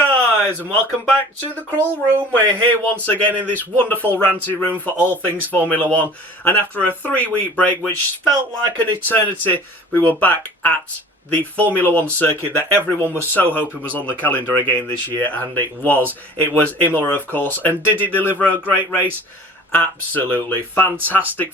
Guys, and welcome back to the Crawl Room. We're here once again in this wonderful ranty room for all things Formula 1, and after a 3-week break which felt like an eternity, we were back at the Formula 1 circuit that everyone was so hoping was on the calendar again this year, and it was. It was Imola, of course, and did it deliver a great race? Absolutely. Fantastic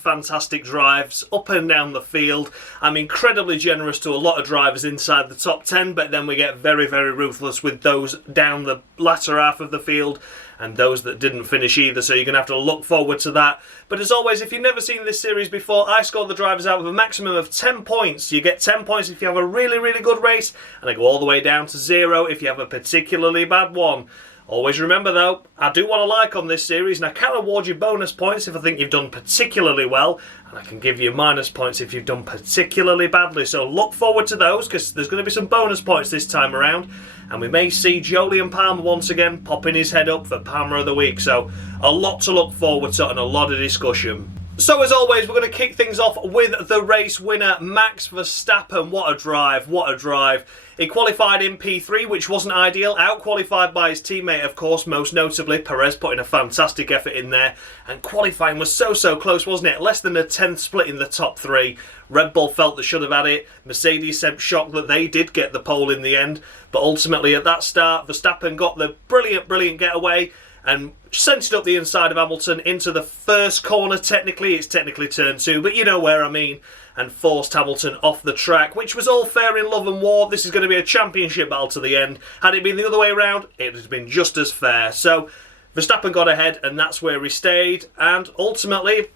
drives up and down the field. I'm incredibly generous to a lot of drivers inside the top 10, but then we get very ruthless with those down the latter half of the field and those that didn't finish either, so you're going to have to look forward to that. But as always, if you've never seen this series before, I score the drivers out with a maximum of 10 points. You get 10 points if you have a really good race, and I go all the way down to 0 if you have a particularly bad one. Always remember though, I do want a like on this series, and I can award you bonus points if I think you've done particularly well, and I can give you minus points if you've done particularly badly. So look forward to those, because there's going to be some bonus points this time around, and we may see Jolyon Palmer once again popping his head up for Palmer of the Week. So a lot to look forward to and a lot of discussion. So as always, we're going to kick things off with the race winner, Max Verstappen. What a drive, what a drive. He qualified in P3, which wasn't ideal, out-qualified by his teammate, of course, most notably. Perez putting a fantastic effort in there, and qualifying was so close, wasn't it? Less than a 10th split in the top 3. Red Bull felt they should have had it. Mercedes seemed shocked that they did get the pole in the end, but ultimately at that start, Verstappen got the brilliant getaway, and sent it up the inside of Hamilton into the first corner. Technically, it's technically turn 2, but you know where I mean, and forced Hamilton off the track, which was all fair in love and war. This is going to be a championship battle to the end. Had it been the other way around, it would have been just as fair. So Verstappen got ahead, and that's where he stayed, and ultimately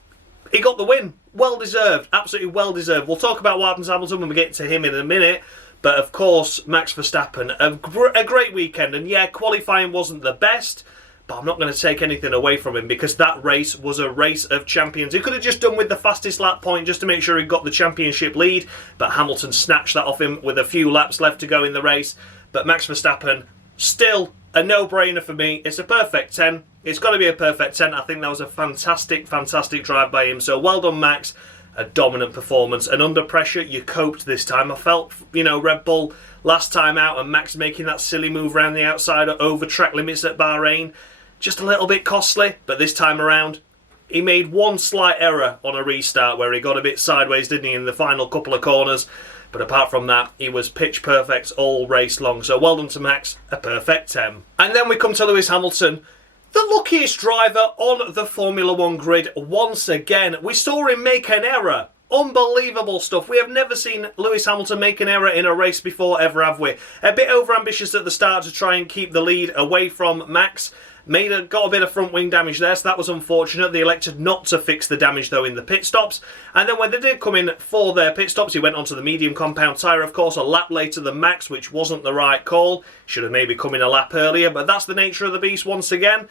he got the win. Well deserved, absolutely well deserved. We'll talk about what happens to Hamilton when we get to him in a minute. But of course, Max Verstappen, a great weekend, and yeah, qualifying wasn't the best, but I'm not going to take anything away from him, because that race was a race of champions. He could have just done with the fastest lap point just to make sure he got the championship lead, but Hamilton snatched that off him with a few laps left to go in the race. But Max Verstappen, still a no-brainer for me. It's a perfect 10. It's got to be a perfect 10. I think that was a fantastic drive by him. So well done, Max. A dominant performance, and under pressure you coped this time. I felt, Red Bull last time out and Max making that silly move around the outside over track limits at Bahrain, just a little bit costly, but this time around he made one slight error on a restart where he got a bit sideways, didn't he, in the final couple of corners. But apart from that, he was pitch perfect all race long. So well done to Max, a perfect 10. And then we come to Lewis Hamilton, the luckiest driver on the Formula 1 grid once again. We saw him make an error. Unbelievable stuff. We have never seen Lewis Hamilton make an error in a race before, ever have we? A bit overambitious at the start to try and keep the lead away from Max. Got a bit of front wing damage there, so that was unfortunate. They elected not to fix the damage though in the pit stops. And then when they did come in for their pit stops, he went onto the medium compound tyre, of course, a lap later than Max, which wasn't the right call. Should have maybe come in a lap earlier, but that's the nature of the beast once again.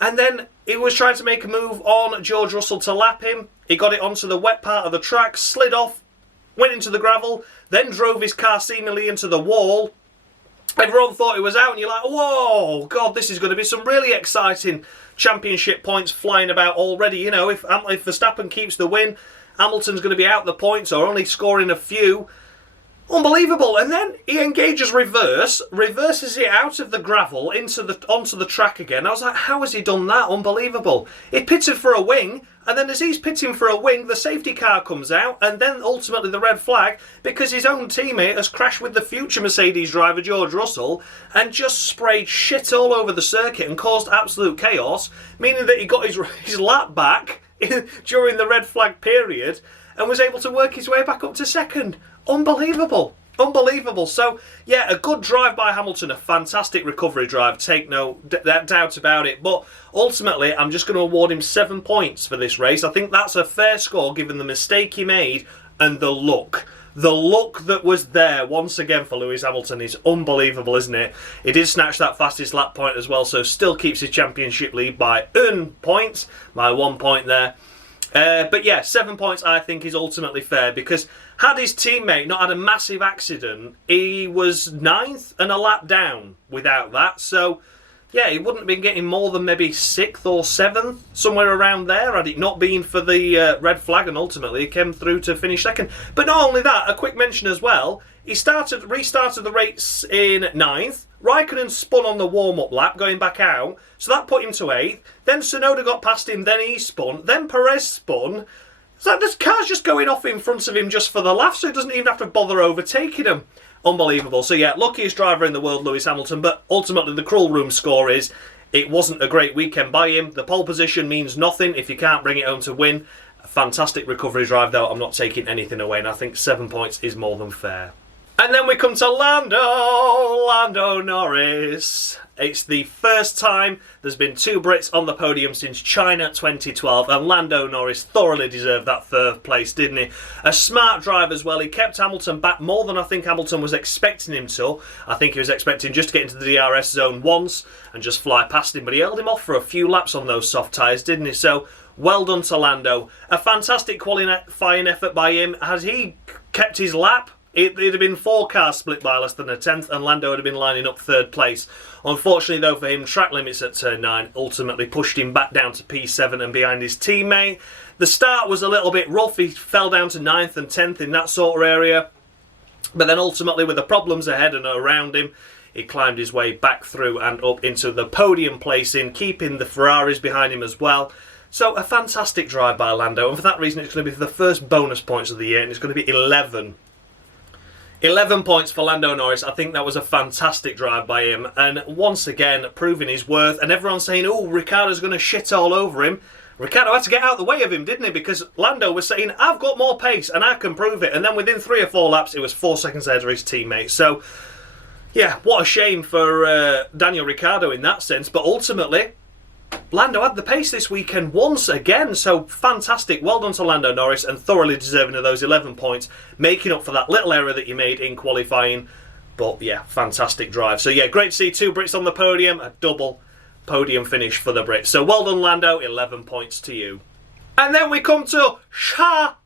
And then he was trying to make a move on George Russell to lap him. He got it onto the wet part of the track, slid off, went into the gravel, then drove his car seemingly into the wall. Everyone thought he was out, and you're like, whoa, God, this is going to be some really exciting championship points flying about already. If Verstappen keeps the win, Hamilton's going to be out the points or only scoring a few. Unbelievable. And then he engages reverses it out of the gravel onto the track again. I was like, how has he done that? Unbelievable. He pitted for a wing, and then as he's pitting for a wing, the safety car comes out, and then ultimately the red flag, because his own teammate has crashed with the future Mercedes driver, George Russell, and just sprayed shit all over the circuit and caused absolute chaos, meaning that he got his lap back during the red flag period and was able to work his way back up to second. Unbelievable. So, yeah, a good drive by Hamilton, a fantastic recovery drive, take no doubt about it. But ultimately, I'm just going to award him 7 points for this race. I think that's a fair score given the mistake he made and the luck. The luck that was there once again for Lewis Hamilton is unbelievable, isn't it? He did snatch that fastest lap point as well, so still keeps his championship lead by points, by 1 point there. But yeah, 7 points I think is ultimately fair, because had his teammate not had a massive accident, he was 9th and a lap down without that. So yeah, he wouldn't have been getting more than maybe 6th or 7th, somewhere around there, had it not been for the red flag, and ultimately he came through to finish second. But not only that, a quick mention as well, he restarted the race in 9th. Raikkonen spun on the warm-up lap, going back out, so that put him to 8th. Then Tsunoda got past him, then he spun. Then Perez spun. So this car's just going off in front of him just for the laugh, so he doesn't even have to bother overtaking him. Unbelievable. So yeah, luckiest driver in the world, Lewis Hamilton, but ultimately the cruel room score is it wasn't a great weekend by him. The pole position means nothing if you can't bring it home to win. A fantastic recovery drive though, I'm not taking anything away, and I think 7 points is more than fair. And then we come to Lando Norris. It's the first time there's been 2 Brits on the podium since China 2012, and Lando Norris thoroughly deserved that 3rd place, didn't he? A smart drive as well. He kept Hamilton back more than I think Hamilton was expecting him to. I think he was expecting just to get into the DRS zone once and just fly past him, but he held him off for a few laps on those soft tyres, didn't he? So, well done to Lando. A fantastic qualifying effort by him. Has he kept his lap? It'd have been 4 cars split by less than a 10th, and Lando would have been lining up 3rd place. Unfortunately, though, for him, track limits at turn 9 ultimately pushed him back down to P7 and behind his teammate. The start was a little bit rough. He fell down to 9th and 10th in that sort of area. But then ultimately, with the problems ahead and around him, he climbed his way back through and up into the podium placing, keeping the Ferraris behind him as well. So, a fantastic drive by Lando, and for that reason, it's going to be the first bonus points of the year, and it's going to be 11. 11 points for Lando Norris. I think that was a fantastic drive by him. And once again, proving his worth. And everyone's saying, oh, Ricciardo's going to shit all over him. Ricciardo had to get out of the way of him, didn't he? Because Lando was saying, I've got more pace and I can prove it. And then within 3 or 4 laps, it was 4 seconds ahead of his teammate. So, yeah, what a shame for Daniel Ricciardo in that sense. But ultimately, Lando had the pace this weekend once again, so fantastic. Well done to Lando Norris, and thoroughly deserving of those 11 points, making up for that little error that you made in qualifying. But yeah, fantastic drive. So yeah, great to see 2 Brits on the podium, a double podium finish for the Brits. So well done, Lando, 11 points to you. And then we come to Sha-la-la.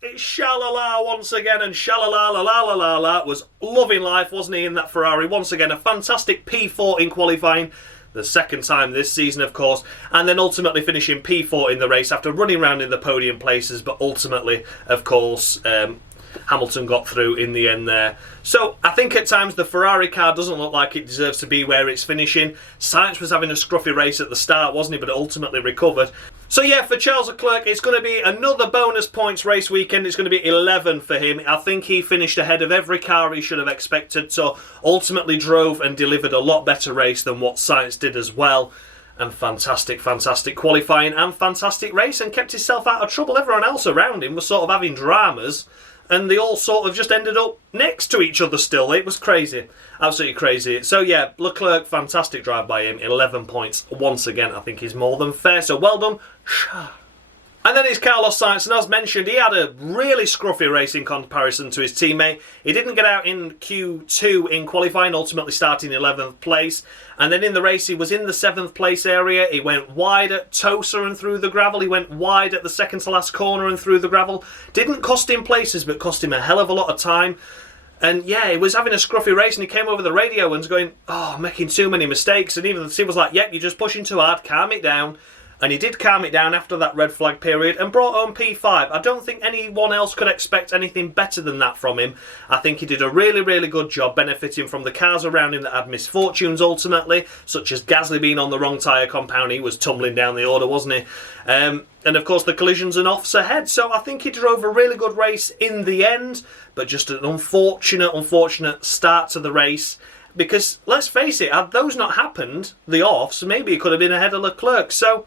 It's Sha-la-la once again, and Sha-la-la-la-la-la-la was loving life, wasn't he, in that Ferrari? Once again, a fantastic P4 in qualifying. The 2nd time this season, of course, and then ultimately finishing P4 in the race after running around in the podium places, but ultimately, of course, Hamilton got through in the end there. So, I think at times the Ferrari car doesn't look like it deserves to be where it's finishing. Sainz was having a scruffy race at the start, wasn't he, but it ultimately recovered. So yeah, for Charles Leclerc, it's going to be another bonus points race weekend. It's going to be 11 for him. I think he finished ahead of every car he should have expected, so ultimately drove and delivered a lot better race than what Sainz did as well. And fantastic qualifying and fantastic race, and kept himself out of trouble. Everyone else around him was sort of having dramas, and they all sort of just ended up next to each other still. It was crazy. Absolutely crazy. So yeah, Leclerc, fantastic drive by him. 11 points. Once again, I think he's more than fair. So well done. And then it's Carlos Sainz, and as mentioned, he had a really scruffy race in comparison to his teammate. He didn't get out in Q2 in qualifying, ultimately starting 11th place. And then in the race, he was in the 7th place area. He went wide at Tosa and through the gravel. He went wide at the second to last corner and through the gravel. Didn't cost him places, but cost him a hell of a lot of time. And yeah, he was having a scruffy race, and he came over the radio and was going, oh, making too many mistakes. And even the team was like, yep, you're just pushing too hard, calm it down. And he did calm it down after that red flag period and brought home P5. I don't think anyone else could expect anything better than that from him. I think he did a really, really good job benefiting from the cars around him that had misfortunes ultimately, such as Gasly being on the wrong tyre compound. He was tumbling down the order, wasn't he? And of course the collisions and offs ahead. So I think he drove a really good race in the end, but just an unfortunate start to the race. Because let's face it, had those not happened, the offs, maybe he could have been ahead of Leclerc. So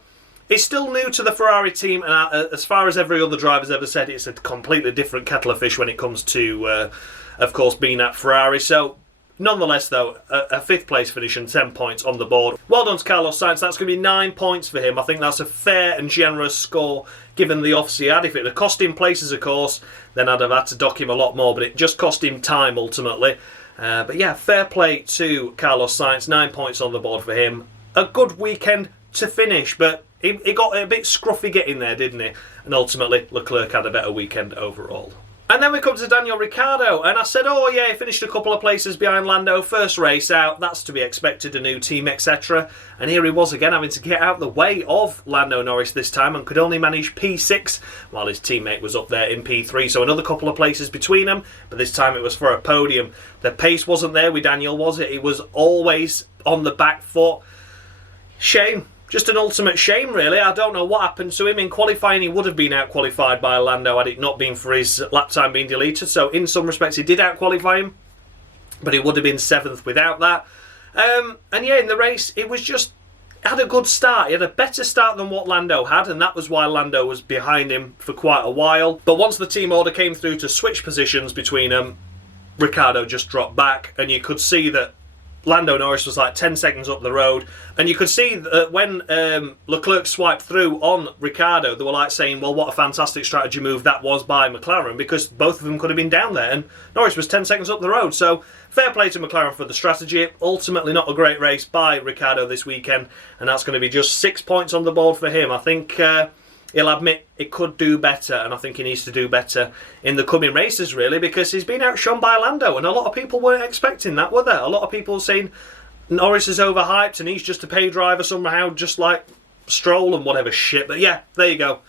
it's still new to the Ferrari team, and as far as every other driver's ever said, it's a completely different kettle of fish when it comes to, of course, being at Ferrari. So, nonetheless, though, a 5th place finish and 10 points on the board. Well done to Carlos Sainz. That's going to be 9 points for him. I think that's a fair and generous score, given the offs he had. If it had cost him places, of course, then I'd have had to dock him a lot more, but it just cost him time, ultimately. But yeah, fair play to Carlos Sainz. 9 points on the board for him. A good weekend to finish, but he got a bit scruffy getting there, didn't he? And ultimately, Leclerc had a better weekend overall. And then we come to Daniel Ricciardo, and I said, oh yeah, he finished a couple of places behind Lando, first race out, that's to be expected, a new team, etc. And here he was again, having to get out the way of Lando Norris this time, and could only manage P6, while his teammate was up there in P3, so another couple of places between them, but this time it was for a podium. The pace wasn't there with Daniel, was it? It was always on the back foot. Shame. Just an ultimate shame, really. I don't know what happened to him. In qualifying, he would have been out-qualified by Lando had it not been for his lap time being deleted. So, in some respects, he did out-qualify him. But he would have been 7th without that. And yeah, in the race, it was just... had a good start. He had a better start than what Lando had. And that was why Lando was behind him for quite a while. But once the team order came through to switch positions between them, Ricciardo just dropped back. And you could see that Lando Norris was like 10 seconds up the road, and you could see that when Leclerc swiped through on Ricciardo, they were like saying, well, what a fantastic strategy move that was by McLaren, because both of them could have been down there, and Norris was 10 seconds up the road. So fair play to McLaren for the strategy. Ultimately not a great race by Ricciardo this weekend, and that's going to be just 6 points on the board for him. I think he'll admit it could do better, and I think he needs to do better in the coming races, really, because he's been outshone by Lando, and a lot of people weren't expecting that, were there? A lot of people saying Norris is overhyped and he's just a pay driver somehow, just like Stroll and whatever shit. But yeah, there you go.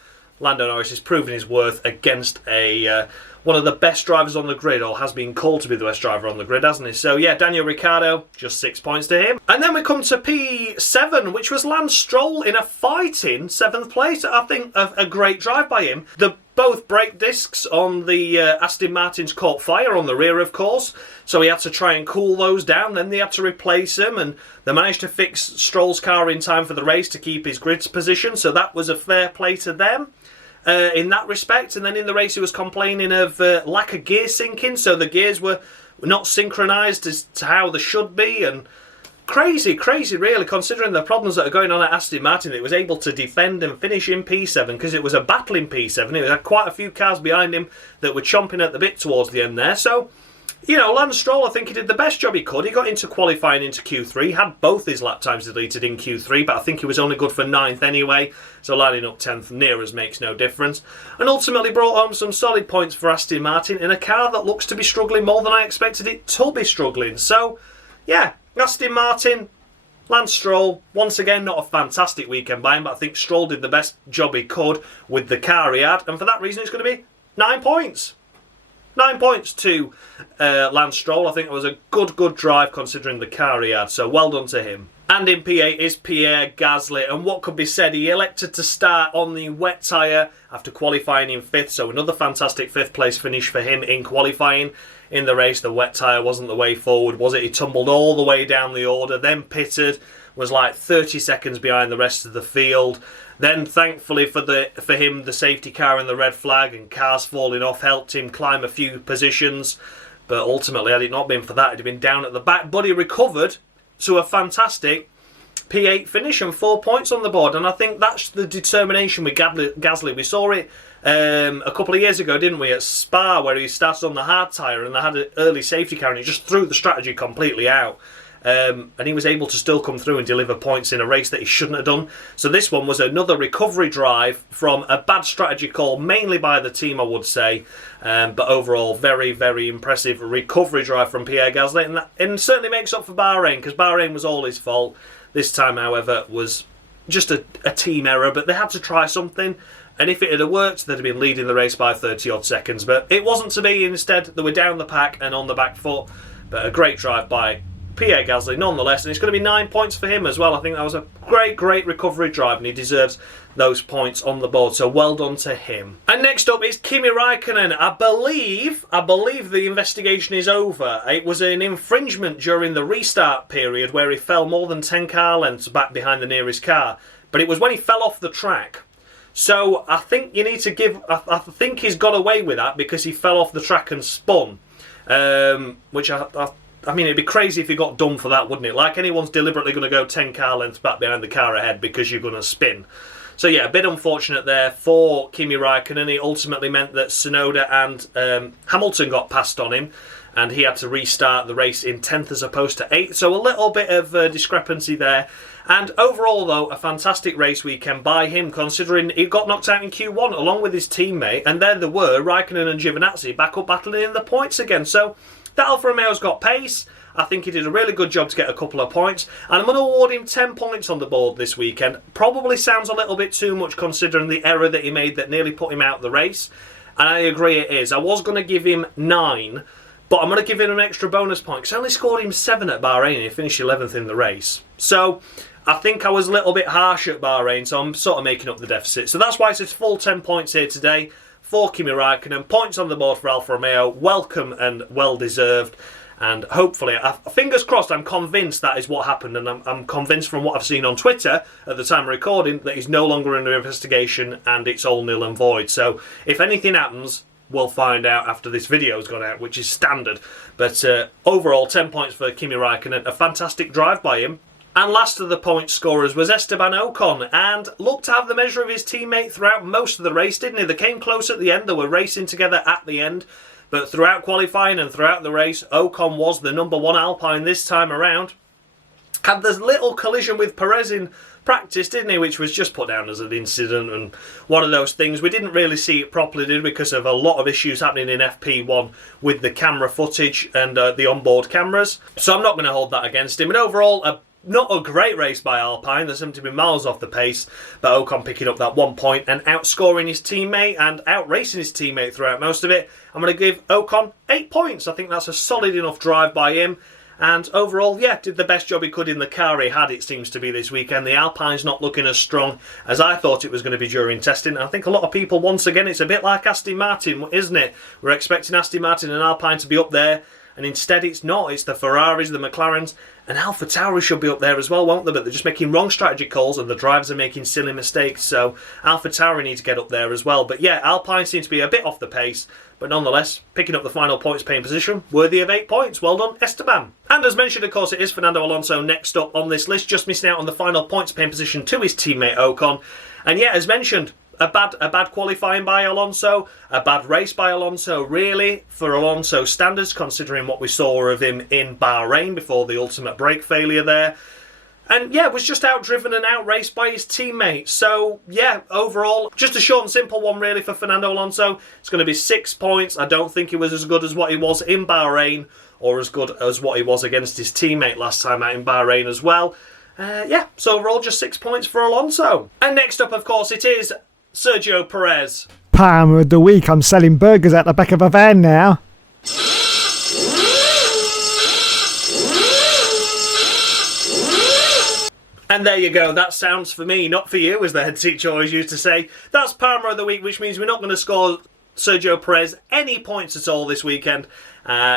Lando Norris is proving his worth against a one of the best drivers on the grid, or has been called to be the best driver on the grid, hasn't he? So yeah, Daniel Ricciardo, just 6 points to him. And then we come to P7, which was Lance Stroll in a fighting 7th place. I think a great drive by him. Both brake discs on the Aston Martins caught fire on the rear, of course, so he had to try and cool those down. Then they had to replace them, and they managed to fix Stroll's car in time for the race to keep his grid position, so that was a fair play to them in that respect. And then in the race he was complaining of lack of gear syncing, so the gears were not synchronised as to how they should be, and crazy really, considering the problems that are going on at Aston Martin, that it was able to defend and finish in P7, because it was a battling P7. It had quite a few cars behind him that were chomping at the bit towards the end there. So, you know, Lance Stroll, I think he did the best job he could. He got into qualifying into Q3, had both his lap times deleted in Q3, but I think he was only good for 9th anyway, so lining up 10th near us makes no difference. And ultimately brought home some solid points for Aston Martin in a car that looks to be struggling more than I expected it to be struggling. So, yeah, Aston Martin, Lance Stroll, once again, not a fantastic weekend by him, but I think Stroll did the best job he could with the car he had, and for that reason it's going to be 9 points. 9 points to Lance Stroll. I think it was a good drive considering the car he had, so well done to him. And in P8 is Pierre Gasly, and what could be said, he elected to start on the wet tyre after qualifying in 5th, so another fantastic 5th place finish for him in qualifying. In the race, the wet tyre wasn't the way forward, was it? He tumbled all the way down the order, then pitted, was like 30 seconds behind the rest of the field. Then, thankfully for him, the safety car and the red flag and cars falling off helped him climb a few positions. But ultimately, had it not been for that, he'd have been down at the back. But he recovered to a fantastic P8 finish and 4 points on the board. And I think that's the determination with Gasly. We saw it a couple of years ago, didn't we, at Spa, where he started on the hard tyre and they had an early safety car and he just threw the strategy completely out. And he was able to still come through and deliver points in a race that he shouldn't have done. So this one was another recovery drive from a bad strategy call, mainly by the team, I would say. But overall, very impressive recovery drive from Pierre Gasly. And certainly makes up for Bahrain, because Bahrain was all his fault. This time, however, was just a team error, but they had to try something. And if it had worked, they'd have been leading the race by 30-odd seconds. But it wasn't to be. Instead, they were down the pack and on the back foot. But a great drive by Pierre Gasly nonetheless, and it's going to be 9 points for him as well. I think that was a great recovery drive, and he deserves those points on the board, so well done to him. And next up is Kimi Raikkonen. I believe the investigation is over. It was an infringement during the restart period where he fell more than 10 car lengths back behind the nearest car, but it was when he fell off the track. So I think you need to give... I think he's got away with that because he fell off the track and spun, which I mean, it'd be crazy if he got done for that, wouldn't it? Like anyone's deliberately going to go 10 car lengths back behind the car ahead because you're going to spin. So yeah, a bit unfortunate there for Kimi Raikkonen. It ultimately meant that Tsunoda and Hamilton got passed on him. and he had to restart the race in 10th as opposed to 8th, so a little bit of discrepancy there. And overall, though, a fantastic race weekend by him, considering he got knocked out in Q1 along with his teammate, and then there were Raikkonen and Giovinazzi back up battling in the points again. So that Alfa Romeo's got pace. I think he did a really good job to get a couple of points, and I'm going to award him 10 points on the board this weekend. Probably sounds a little bit too much considering the error that he made that nearly put him out of the race, and I agree it is. I was going to give him 9, but I'm going to give him an extra bonus point because I only scored him 7 at Bahrain and he finished 11th in the race. So I think I was a little bit harsh at Bahrain, so I'm sort of making up the deficit. So that's why it's a full 10 points here today for Kimi Raikkonen. Points on the board for Alfa Romeo. Welcome and well deserved. And hopefully, fingers crossed, I'm convinced that is what happened. And I'm convinced from what I've seen on Twitter at the time of recording that he's no longer under investigation and it's all nil and void. So if anything happens, we'll find out after this video's gone out, which is standard. But overall, 10 points for Kimi Raikkonen. A fantastic drive by him. And last of the point scorers was Esteban Ocon, and looked to have the measure of his teammate throughout most of the race, didn't he? They came close at the end. They were racing together at the end. But throughout qualifying and throughout the race, Ocon was the number 1 Alpine this time around. Had this little collision with Perez in practice, didn't he? Which was just put down as an incident and one of those things. We didn't really see it properly, did we? Because of a lot of issues happening in FP1 with the camera footage and the onboard cameras. So I'm not going to hold that against him. And overall, not a great race by Alpine. They seem to be miles off the pace, but Ocon picking up that 1 point and outscoring his teammate and outracing his teammate throughout most of it. I'm going to give Ocon 8 points. I think that's a solid enough drive by him. And overall, yeah, did the best job he could in the car he had, it seems to be, this weekend. The Alpine's not looking as strong as I thought it was going to be during testing. I think a lot of people, once again, it's a bit like Aston Martin, isn't it? We're expecting Aston Martin and Alpine to be up there, and instead it's not. It's the Ferraris, the McLarens, and AlphaTauri should be up there as well, won't they? But they're just making wrong strategy calls and the drivers are making silly mistakes. So AlphaTauri need to get up there as well. But yeah, Alpine seems to be a bit off the pace, but nonetheless, picking up the final points paying position, worthy of 8 points. Well done, Esteban. And as mentioned, of course, it is Fernando Alonso next up on this list, just missing out on the final points paying position to his teammate Ocon. And yeah, as mentioned, a bad qualifying by Alonso, a bad race by Alonso, really, for Alonso standards, considering what we saw of him in Bahrain before the ultimate brake failure there. And yeah, was just outdriven and outraced by his teammates. So yeah, overall, just a short and simple one really for Fernando Alonso. It's going to be 6 points. I don't think he was as good as what he was in Bahrain, or as good as what he was against his teammate last time out in Bahrain as well. Yeah, so overall just 6 points for Alonso. And next up, of course, it is Sergio Perez. Palmer of the week. I'm selling burgers out the back of a van now. And there you go, that sounds for me, not for you, as the head teacher always used to say. That's Palmer of the week, which means we're not going to score Sergio Perez any points at all this weekend.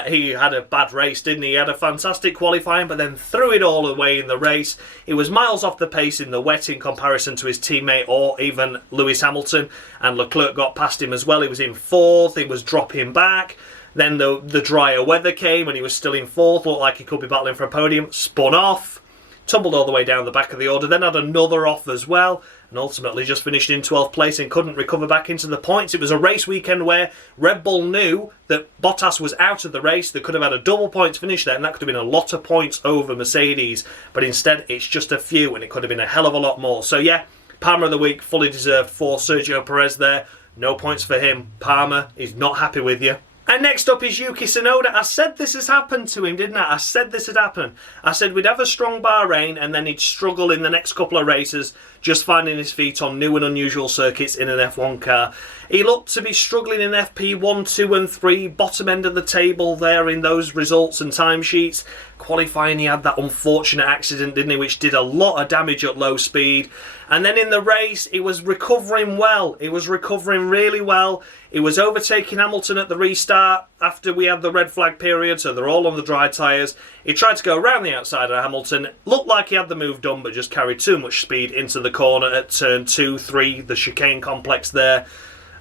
He had a bad race, didn't he? He had a fantastic qualifying, but then threw it all away in the race. He was miles off the pace in the wet in comparison to his teammate or even Lewis Hamilton, and Leclerc got past him as well. He was in 4th, he was dropping back. Then the drier weather came and he was still in 4th, looked like he could be battling for a podium, spun off, tumbled all the way down the back of the order, then had another off as well, and ultimately just finished in 12th place and couldn't recover back into the points. It was a race weekend where Red Bull knew that Bottas was out of the race. They could have had a double points finish there, and that could have been a lot of points over Mercedes, but instead it's just a few, and it could have been a hell of a lot more. So yeah, Palmer of the week, fully deserved for Sergio Perez there. No points for him. Palmer is not happy with you. And next up is Yuki Tsunoda. I said this has happened to him, didn't I? I said this had happened. I said we'd have a strong Bahrain and then he'd struggle in the next couple of races, just finding his feet on new and unusual circuits in an F1 car. He looked to be struggling in FP1, 2 and 3, bottom end of the table there in those results and timesheets. Qualifying, he had that unfortunate accident, didn't he, which did a lot of damage at low speed. And then in the race, he was recovering well. He was recovering really well. He was overtaking Hamilton at the restart after we had the red flag period, so they're all on the dry tyres. He tried to go around the outside of Hamilton. Looked like he had the move done, but just carried too much speed into the corner at turn 2, 3, the chicane complex there,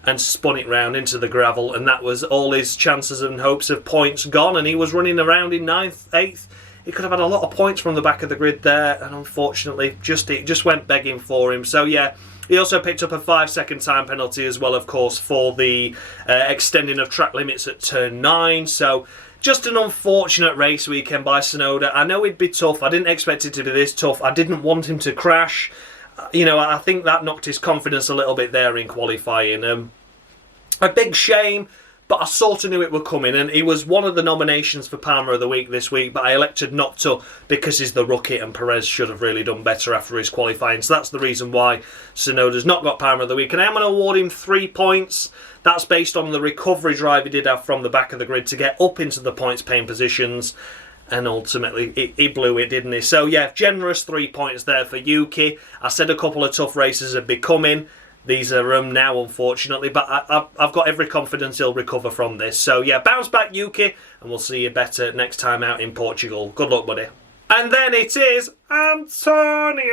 and spun it round into the gravel, and that was all his chances and hopes of points gone, and he was running around in 9th, 8th. He could have had a lot of points from the back of the grid there, and unfortunately it just went begging for him. So yeah, he also picked up a 5-second time penalty as well, of course, for the extending of track limits at turn 9. So Just an unfortunate race weekend by Tsunoda. I know it'd be tough. I didn't expect it to be this tough. I didn't want him to crash. You know, I think that knocked his confidence a little bit there in qualifying. A big shame, but I sort of knew it were coming, and he was one of the nominations for Palmer of the Week this week, but I elected not to because he's the rookie and Perez should have really done better after his qualifying. So that's the reason why Tsunoda's not got Palmer of the Week, and I'm going to award him 3 points. That's based on the recovery drive he did have from the back of the grid to get up into the points-paying positions. And ultimately, he blew it, didn't he? So, yeah, generous 3 points there for Yuki. I said a couple of tough races would be coming. These are now, unfortunately. But I've got every confidence he'll recover from this. So, yeah, bounce back, Yuki. And we'll see you better next time out in Portugal. Good luck, buddy. And then it is Antonio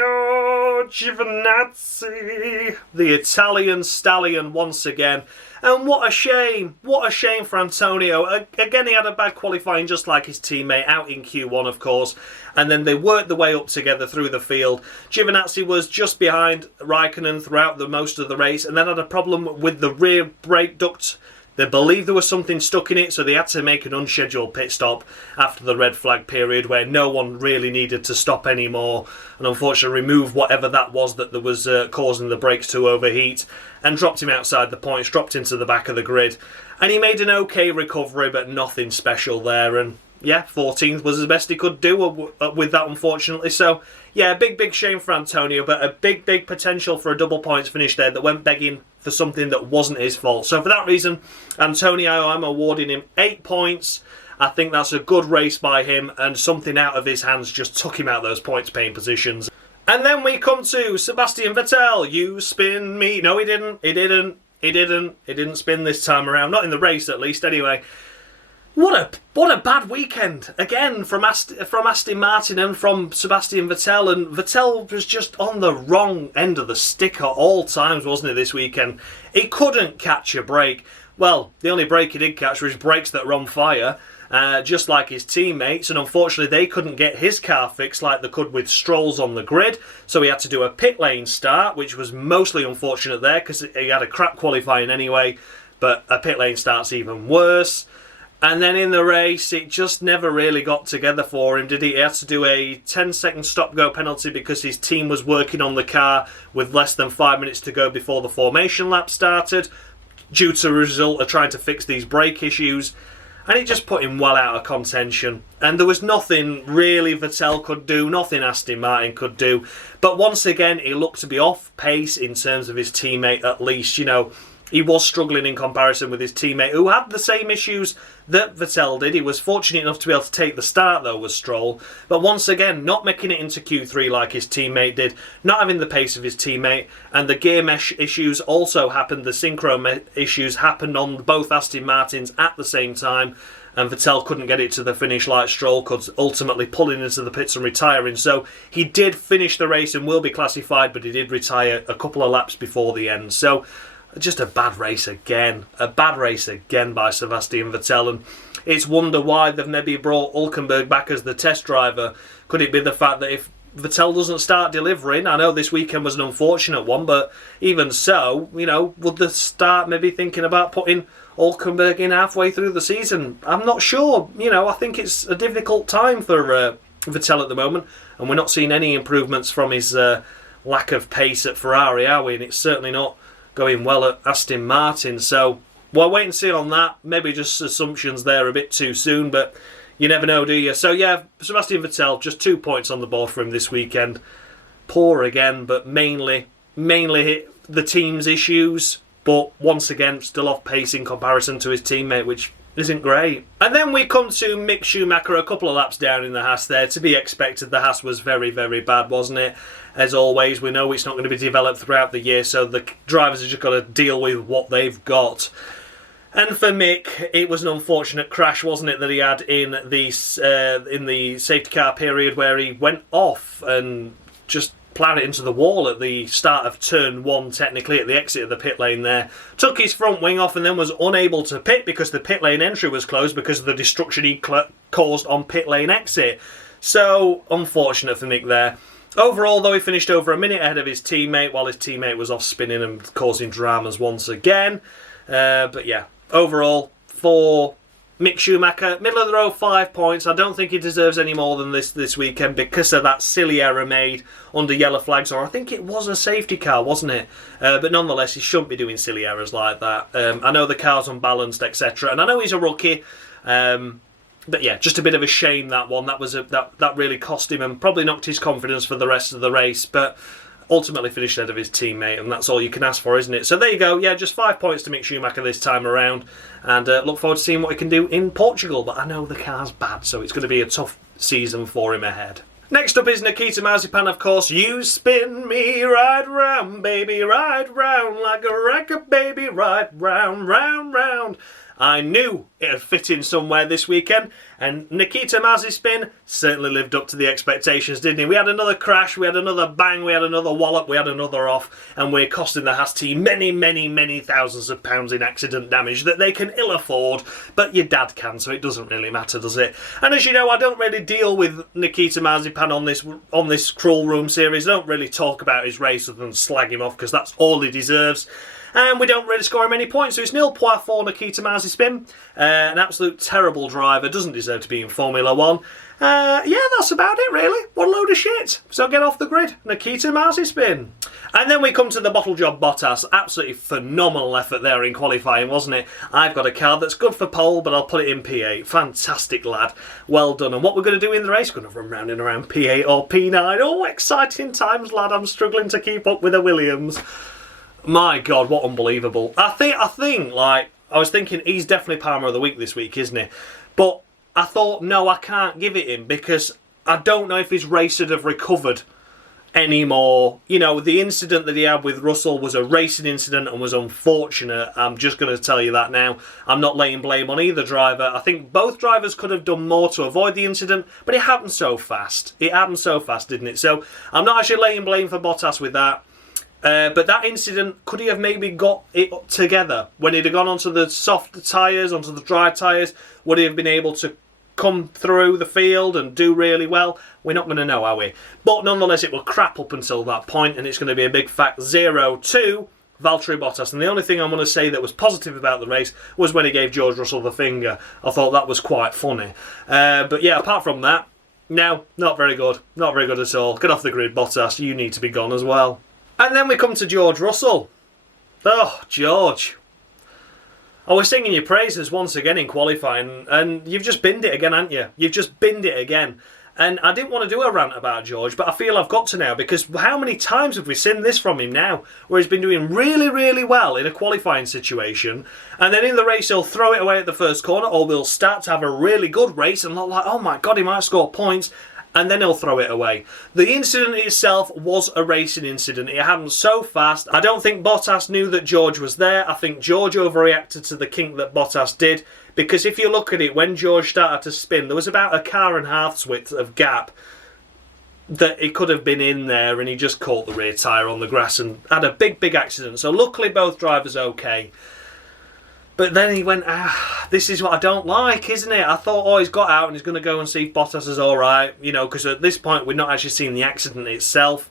Giovinazzi, the Italian stallion once again. And what a shame for Antonio. Again, he had a bad qualifying just like his teammate out in Q1, of course. And then they worked their way up together through the field. Giovinazzi was just behind Raikkonen throughout most of the race and then had a problem with the rear brake duct. They believed there was something stuck in it, so they had to make an unscheduled pit stop after the red flag period where no one really needed to stop anymore, and unfortunately remove whatever that was that was causing the brakes to overheat, and dropped him outside the points, dropped into the back of the grid. And he made an okay recovery, but nothing special there, and yeah, 14th was the best he could do with that, unfortunately. So, yeah, big shame for Antonio, but a big potential for a double points finish there that went begging for something that wasn't his fault. So for that reason, Antonio, I'm awarding him 8 points. I think that's a good race by him, and something out of his hands just took him out those points-paying positions. And then we come to Sebastian Vettel. You spin me. No, he didn't. He didn't spin this time around. Not in the race, at least, anyway. What a bad weekend again from Aston Martin and from Sebastian Vettel, and Vettel was just on the wrong end of the stick at all times, wasn't he, this weekend? He couldn't catch a break. Well, the only break he did catch was brakes that were on fire, just like his teammates, and unfortunately they couldn't get his car fixed like they could with Stroll's on the grid, so he had to do a pit lane start, which was mostly unfortunate there because he had a crap qualifying anyway, but a pit lane start's even worse. And then in the race, it just never really got together for him, did he? He had to do a 10-second stop-go penalty because his team was working on the car with less than 5 minutes to go before the formation lap started, due to a result of trying to fix these brake issues. And it just put him well out of contention. And there was nothing really Vettel could do, nothing Aston Martin could do. But once again, he looked to be off pace in terms of his teammate, at least, you know. He was struggling in comparison with his teammate, who had the same issues that Vettel did. He was fortunate enough to be able to take the start, though, with Stroll. But once again, not making it into Q3 like his teammate did, not having the pace of his teammate, and the gear mesh issues also happened, the synchro issues happened on both Aston Martins at the same time, and Vettel couldn't get it to the finish like Stroll could, ultimately pulling into the pits and retiring. So he did finish the race and will be classified, but he did retire a couple of laps before the end. So just a bad race again. A bad race again by Sebastian Vettel. And it's wonder why they've maybe brought Hülkenberg back as the test driver. Could it be the fact that if Vettel doesn't start delivering, I know this weekend was an unfortunate one, but even so, you know, would they start maybe thinking about putting Hülkenberg in halfway through the season? I'm not sure. You know, I think it's a difficult time for Vettel at the moment, and we're not seeing any improvements from his lack of pace at Ferrari, are we? And it's certainly not going well at Aston Martin. So we'll wait and see on that. Maybe just assumptions there a bit too soon, but you never know, do you? So yeah, Sebastian Vettel, just 2 points on the board for him this weekend. Poor again, but mainly the team's issues, but once again still off pace in comparison to his teammate, which isn't great. And then we come to Mick Schumacher, a couple of laps down in the Haas there. To be expected, the Haas was very bad, wasn't it? As always, we know it's not going to be developed throughout the year, so the drivers have just got to deal with what they've got. And for Mick, it was an unfortunate crash, wasn't it, that he had in the safety car period where he went off and just plowed it into the wall at the start of turn 1, technically, at the exit of the pit lane there. Took his front wing off and then was unable to pit because the pit lane entry was closed because of the destruction he caused on pit lane exit. So, unfortunate for Mick there. Overall, though, he finished over a minute ahead of his teammate while his teammate was off spinning and causing dramas once again. But yeah, overall, for Mick Schumacher, middle of the road, 5 points. I don't think he deserves any more than this weekend because of that silly error made under yellow flags, or I think it was a safety car, wasn't it? But nonetheless, he shouldn't be doing silly errors like that. I know the car's unbalanced, etc., and I know he's a rookie. But yeah, just a bit of a shame, that one. That really cost him and probably knocked his confidence for the rest of the race. But ultimately finished ahead of his teammate, and that's all you can ask for, isn't it? So there you go. Yeah, just 5 points to Mick Schumacher this time around, and look forward to seeing what he can do in Portugal. But I know the car's bad, so it's going to be a tough season for him ahead. Next up is Nikita Mazepin, of course. You spin me right round, baby, right round, like a record, baby, right round, round, round. I knew it'd fit in somewhere this weekend, and Nikita Mazepin certainly lived up to the expectations, didn't he? We had another crash, we had another bang, we had another wallop, we had another off, and we're costing the Haas team many, many, many thousands of pounds in accident damage that they can ill afford, but your dad can, so it doesn't really matter, does it? And as you know, I don't really deal with Nikita Mazepin on this Cruel Room series. I don't really talk about his race other than slag him off, because that's all he deserves. And we don't really score him any points, so it's 0 points for Nikita Mazepin. An absolute terrible driver, doesn't deserve to be in Formula 1. Yeah, that's about it, really. What a load of shit. So get off the grid, Nikita Mazepin. And then we come to the bottle job Bottas. Absolutely phenomenal effort there in qualifying, wasn't it? I've got a car that's good for pole, but I'll put it in P8. Fantastic, lad. Well done. And what we're going to do in the race, we're going to run round and around P8 or P9. Oh, exciting times, lad. I'm struggling to keep up with the Williams. My God, what unbelievable. I think, like, I was thinking he's definitely Palmer of the Week this week, isn't he? But I thought, no, I can't give it him because I don't know if his race would have recovered anymore. You know, the incident that he had with Russell was a racing incident and was unfortunate. I'm just going to tell you that now. I'm not laying blame on either driver. I think both drivers could have done more to avoid the incident, but it happened so fast. It happened so fast, didn't it? So I'm not actually laying blame for Bottas with that. But that incident, could he have maybe got it together? When he'd have gone onto the soft tyres, onto the dry tyres, would he have been able to come through the field and do really well? We're not going to know, are we? But nonetheless, it will crap up until that point, and it's going to be a big fat 0-2 Valtteri Bottas. And the only thing I'm going to say that was positive about the race was when he gave George Russell the finger. I thought that was quite funny. But yeah, apart from that, no, not very good. Not very good at all. Get off the grid, Bottas. You need to be gone as well. And then we come to George Russell. Oh, George. I was singing your praises once again in qualifying, and you've just binned it again, haven't you? You've just binned it again. And I didn't want to do a rant about George, but I feel I've got to now, because how many times have we seen this from him now, where he's been doing really, really well in a qualifying situation, and then in the race he'll throw it away at the first corner, or we'll start to have a really good race and look like, oh my God, he might score points, and then he'll throw it away. The incident itself was a racing incident. It happened so fast. I don't think Bottas knew that George was there. I think George overreacted to the kink that Bottas did, because if you look at it, when George started to spin, there was about a car and half's width of gap that he could have been in there, and he just caught the rear tyre on the grass and had a big, big accident. So luckily both drivers okay. But then he went, this is what I don't like, isn't it? I thought, oh, he's got out and he's going to go and see if Bottas is all right. You know, because at this point, we've not actually seen the accident itself.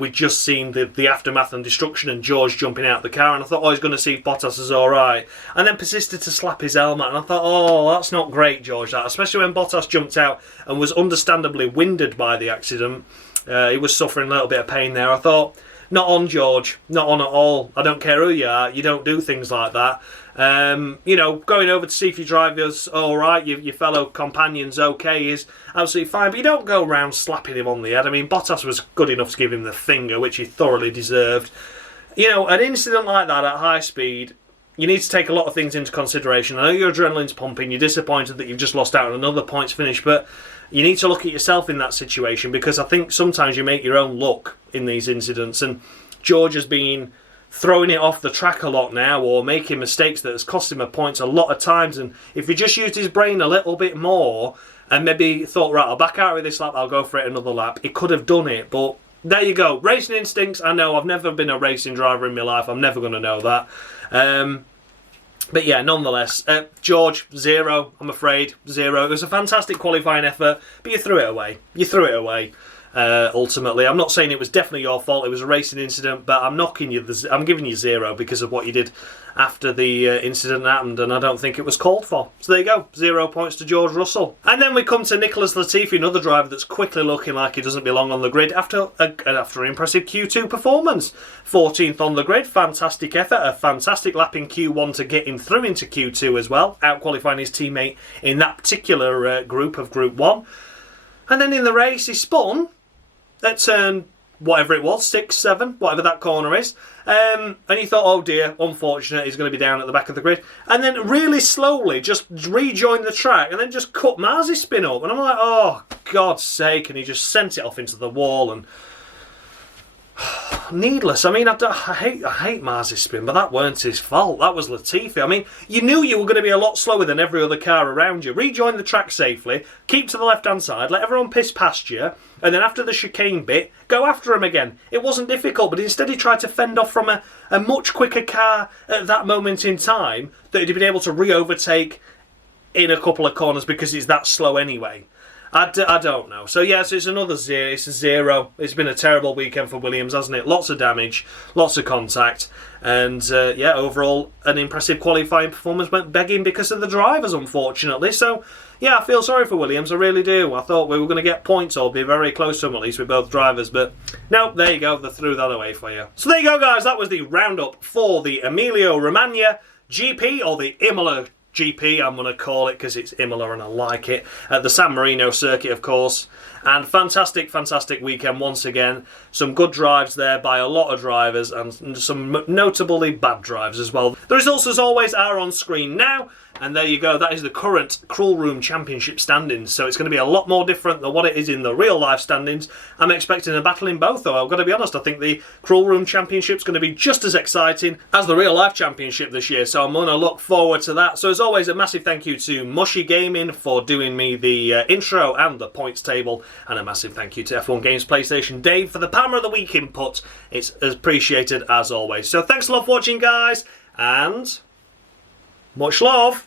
We've just seen the aftermath and destruction and George jumping out the car. And I thought, oh, he's going to see if Bottas is all right. And then persisted to slap his helmet. And I thought, oh, that's not great, George, that. Especially when Bottas jumped out and was understandably winded by the accident. He was suffering a little bit of pain there. I thought, not on, George. Not on at all. I don't care who you are. You don't do things like that. You know, going over to see if your driver's all right, your fellow companion's okay is absolutely fine, but you don't go around slapping him on the head. I mean, Bottas was good enough to give him the finger, which he thoroughly deserved. You know, an incident like that at high speed, you need to take a lot of things into consideration. I know your adrenaline's pumping, you're disappointed that you've just lost out on another points finish, but you need to look at yourself in that situation, because I think sometimes you make your own luck in these incidents, and George has been throwing it off the track a lot now, or making mistakes that has cost him a points a lot of times. And if he just used his brain a little bit more and maybe thought, right, I'll back out with this lap, I'll go for it another lap, he could have done it. But there you go, racing instincts. I know, I've never been a racing driver in my life, I'm never going to know that. But yeah, nonetheless, George, 0, I'm afraid, 0. It was a fantastic qualifying effort, but you threw it away. ultimately. I'm not saying it was definitely your fault, it was a racing incident, but I'm giving you 0 because of what you did after the incident happened, and I don't think it was called for. So there you go, 0 points to George Russell. And then we come to Nicholas Latifi, another driver that's quickly looking like he doesn't belong on the grid after an impressive Q2 performance. 14th on the grid, fantastic effort, a fantastic lap in Q1 to get him through into Q2 as well, out-qualifying his teammate in that particular group of Group 1. And then in the race, he spun at turn whatever it was, 6, 7, whatever that corner is. And you thought, oh dear, unfortunate, he's going to be down at the back of the grid. And then really slowly just rejoined the track and then just cut Mazepin up. And I'm like, oh, God's sake. And he just sent it off into the wall and... needless. I mean, I hate Mazepin, but that weren't his fault. That was Latifi. I mean, you knew you were going to be a lot slower than every other car around you. Rejoin the track safely, keep to the left-hand side, let everyone piss past you, and then after the chicane bit, go after him again. It wasn't difficult, but instead he tried to fend off from a much quicker car at that moment in time that he'd been able to re-overtake in a couple of corners because he's that slow anyway. I don't know. So yes, it's another 0. It's a 0. It's been a terrible weekend for Williams, hasn't it? Lots of damage, lots of contact, and yeah, overall an impressive qualifying performance went begging because of the drivers, unfortunately. So yeah, I feel sorry for Williams. I really do. I thought we were going to get points or be very close to them at least with both drivers, but no, there you go. They threw that away for you. So there you go, guys. That was the roundup for the Emilia Romagna GP, or the Imola GP, I'm going to call it, because it's Imola and I like it. At the San Marino circuit, of course. And fantastic, fantastic weekend once again. Some good drives there by a lot of drivers and some notably bad drives as well. The results, as always, are on screen now. And there you go, that is the current Cruel Room Championship standings. So it's going to be a lot more different than what it is in the real life standings. I'm expecting a battle in both, though. I've got to be honest, I think the Cruel Room Championship is going to be just as exciting as the real life championship this year. So I'm going to look forward to that. So as always, a massive thank you to Mushy Gaming for doing me the intro and the points table. And a massive thank you to F1 Games PlayStation Dave for the Palmer of the Week input. It's appreciated as always. So thanks a lot for watching, guys. And much love.